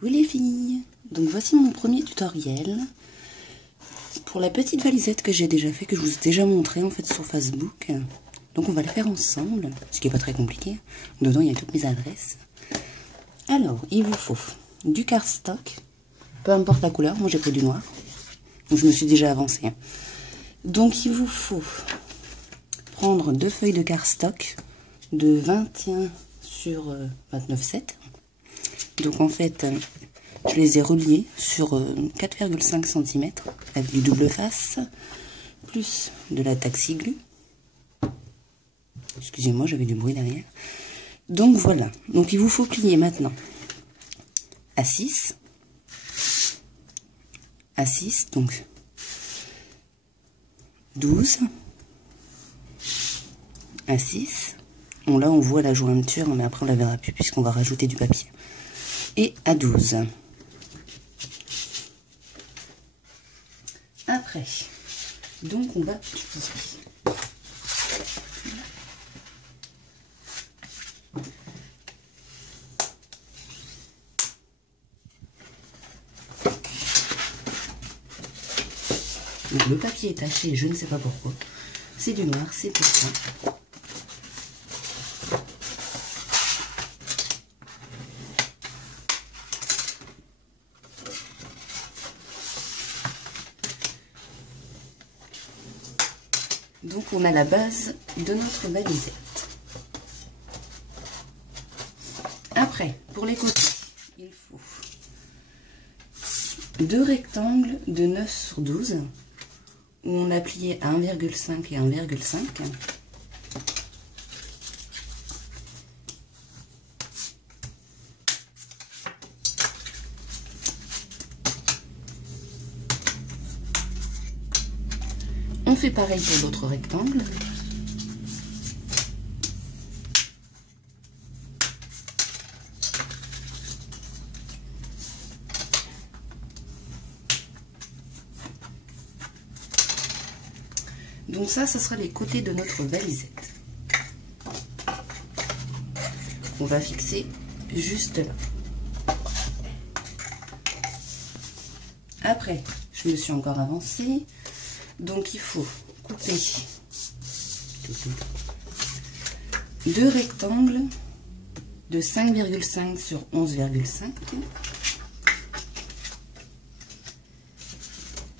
Coucou les filles. Donc voici mon premier tutoriel pour la petite valisette que j'ai déjà fait, que je vous ai déjà montré en fait sur Facebook. Donc on va le faire ensemble, ce qui n'est pas très compliqué. Dedans il y a toutes mes adresses. Alors il vous faut du cardstock, peu importe la couleur, moi j'ai pris du noir. Donc je me suis déjà avancée. Donc il vous faut prendre 2 feuilles de cardstock de 21 sur 29,7. Donc en fait, je les ai reliés sur 4,5 cm avec du double face, plus de la taxi glue. Excusez-moi, j'avais du bruit derrière. Donc voilà, donc il vous faut plier maintenant à 6, donc 12, à 6. Bon là on voit la jointure, mais après on la verra plus puisqu'on va rajouter du papier. Et à 12. Après, donc on va plier. Donc le papier est taché, je ne sais pas pourquoi. C'est du noir, c'est pour ça. Donc on a la base de notre valisette. Après, pour les côtés, il faut 2 rectangles de 9 sur 12 où on a plié à 1,5 et 1,5. On fait pareil pour l'autre rectangle. Donc ça sera les côtés de notre valisette. On va fixer juste là. Après, je me suis encore avancée. Donc il faut couper 2 rectangles de 5,5 sur 11,5.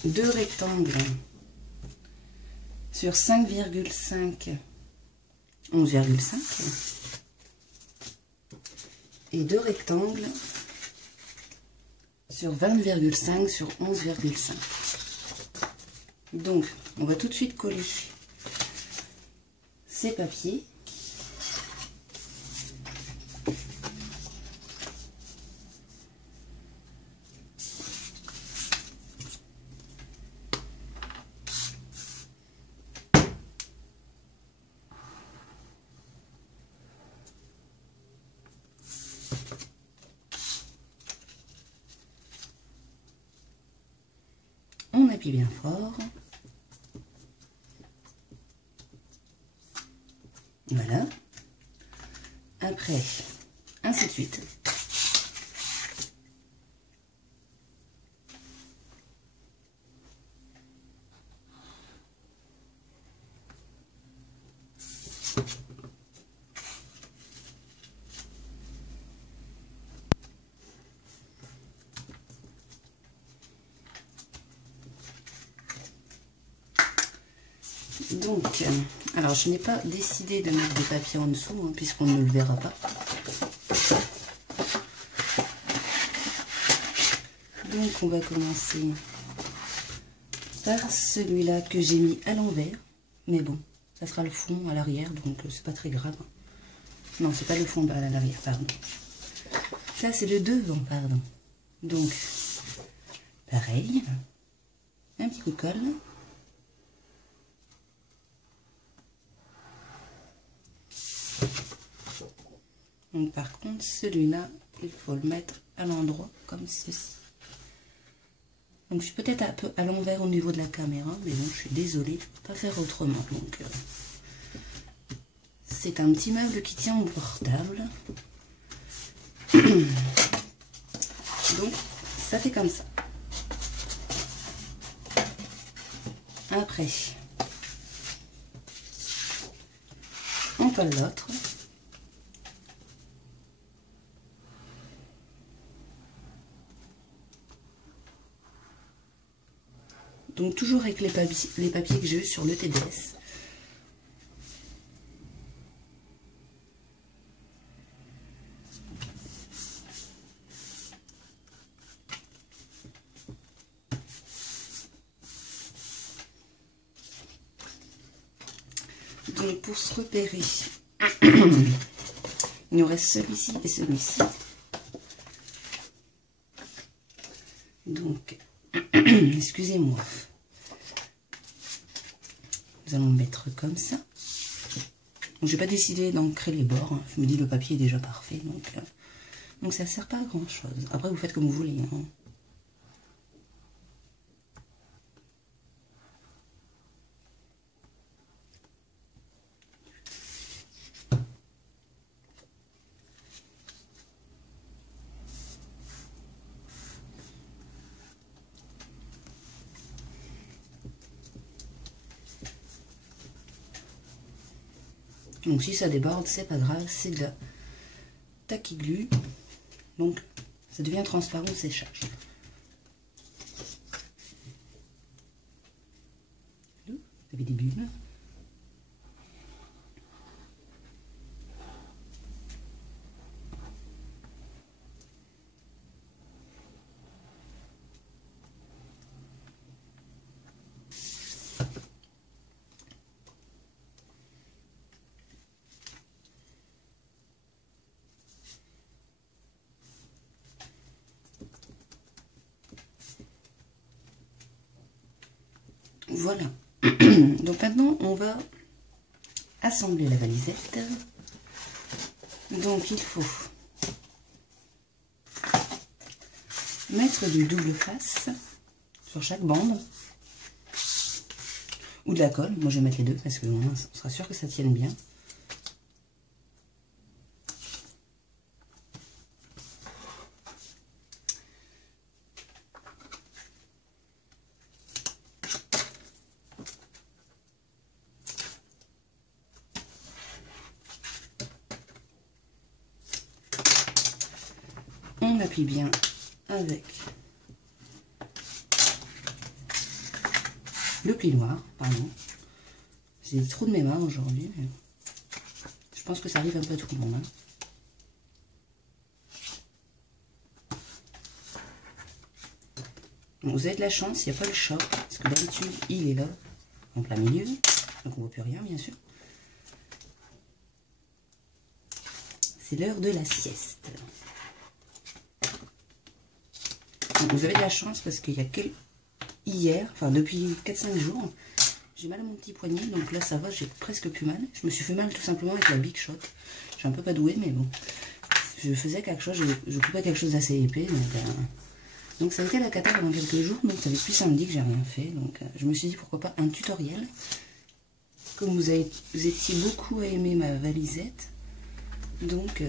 2 rectangles sur 5,5, 11,5. Et 2 rectangles sur 20,5 sur 11,5. Donc, on va tout de suite coller ces papiers. On appuie bien fort. Voilà. Après, ainsi de suite. Donc, alors je n'ai pas décidé de mettre des papiers en dessous, hein, puisqu'on ne le verra pas. Donc on va commencer par celui-là que j'ai mis à l'envers. Mais bon, ça sera le fond à l'arrière, donc c'est pas très grave. Non, c'est pas le fond à l'arrière, pardon. Ça c'est le devant, pardon. Donc, pareil, un petit coup de colle. Donc par contre, celui-là, il faut le mettre à l'endroit comme ceci. Donc je suis peut-être un peu à l'envers au niveau de la caméra, mais bon, je suis désolée, je ne peux pas faire autrement. Donc c'est un petit meuble qui tient au portable. Donc ça fait comme ça. Après, on colle l'autre. Donc toujours avec les papiers que j'ai eu sur le TDS. Donc pour se repérer, il nous reste celui-ci et celui-ci. Donc, excusez-moi. Nous allons mettre comme ça. Je n'ai pas décidé d'ancrer les bords. Hein. Je me dis le papier est déjà parfait. Donc ça ne sert pas à grand chose. Après vous faites comme vous voulez. Hein. Donc si ça déborde, c'est pas grave, c'est de la taquiglu. Donc ça devient transparent au séchage. Vous avez des bulles. Voilà. Donc maintenant, on va assembler la valisette. Donc il faut mettre du double face sur chaque bande. Ou de la colle. Moi je vais mettre les deux parce que on sera sûr que ça tienne bien. On appuie bien avec le plioir, pardon. J'ai des trous de mémoire aujourd'hui. Je pense que ça arrive un peu à tout le monde. Hein. Bon, vous avez de la chance, il n'y a pas le chat, parce que d'habitude il est là, en plein milieu, donc on ne voit plus rien bien sûr. C'est l'heure de la sieste. Donc, vous avez de la chance parce qu'il y a que hier, enfin depuis 4-5 jours, j'ai mal à mon petit poignet, donc là ça va, j'ai presque plus mal. Je me suis fait mal tout simplement avec la Big Shot. Je suis un peu pas douée, mais bon. Je faisais quelque chose, je coupais quelque chose d'assez épais, donc ça a été la cata pendant quelques jours, donc ça fait depuis samedi que j'ai rien fait, donc je me suis dit pourquoi pas un tutoriel. Comme vous étiez beaucoup à aimer ma valisette, donc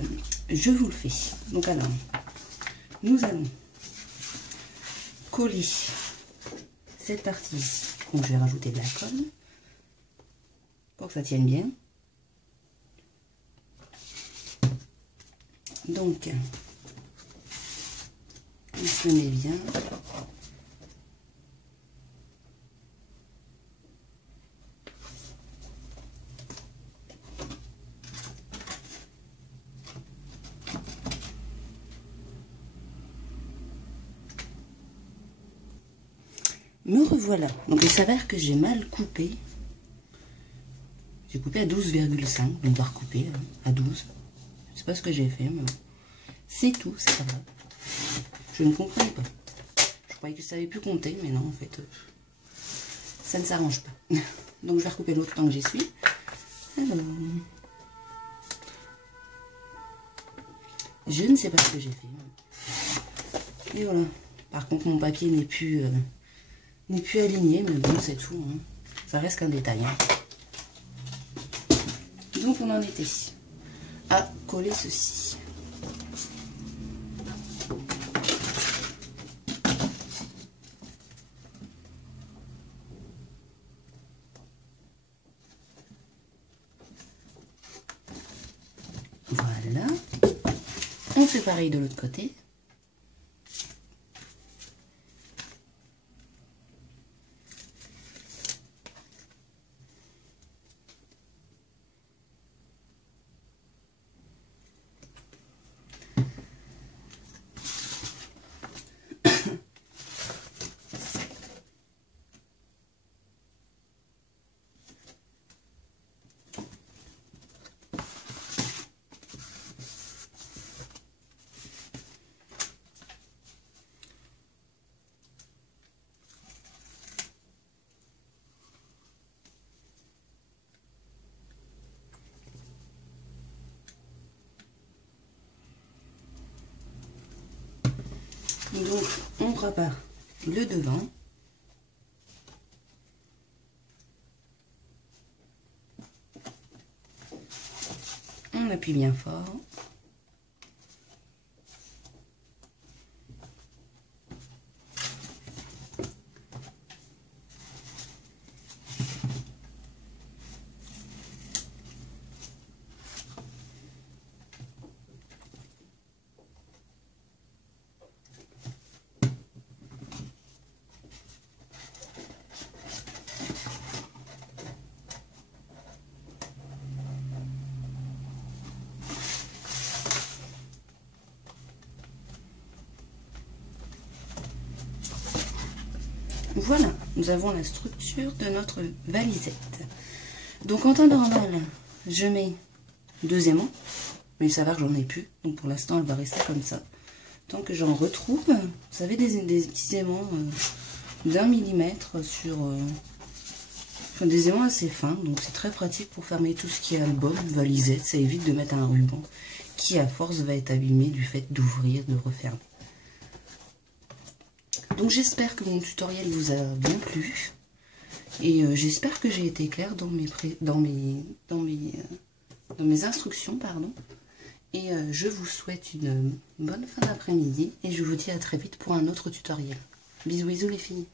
je vous le fais. Donc alors, nous allons coller cette partie ici. Donc je vais rajouter de la colle pour que ça tienne bien. Donc on se met bien. Me revoilà. Donc il s'avère que j'ai mal coupé. J'ai coupé à 12,5. Donc on va recouper à 12. Je sais pas ce que j'ai fait, mais c'est tout, c'est pas grave. Je ne comprenais pas. Je croyais que ça avait pu compter, mais non, en fait, ça ne s'arrange pas. Donc je vais recouper l'autre tant que j'y suis. Alors, je ne sais pas ce que j'ai fait. Et voilà. Par contre, mon papier n'est plus aligné, mais bon, c'est tout. Hein. Ça reste qu'un détail. Hein. Donc on en était à coller ceci. On fait pareil de l'autre côté. Donc, on prépare le devant. On appuie bien fort. Voilà, nous avons la structure de notre valisette. Donc en temps normal, je mets 2 aimants, mais il s'avère que j'en ai plus, donc pour l'instant elle va rester comme ça. Tant que j'en retrouve, vous savez, des petits aimants d'1 millimètre sur des aimants assez fins, donc c'est très pratique pour fermer tout ce qui est album, valisette, ça évite de mettre un ruban qui à force va être abîmé du fait d'ouvrir, de refermer. Donc j'espère que mon tutoriel vous a bien plu et j'espère que j'ai été claire dans mes instructions, pardon. Et je vous souhaite une bonne fin d'après-midi et je vous dis à très vite pour un autre tutoriel. Bisous bisous les filles.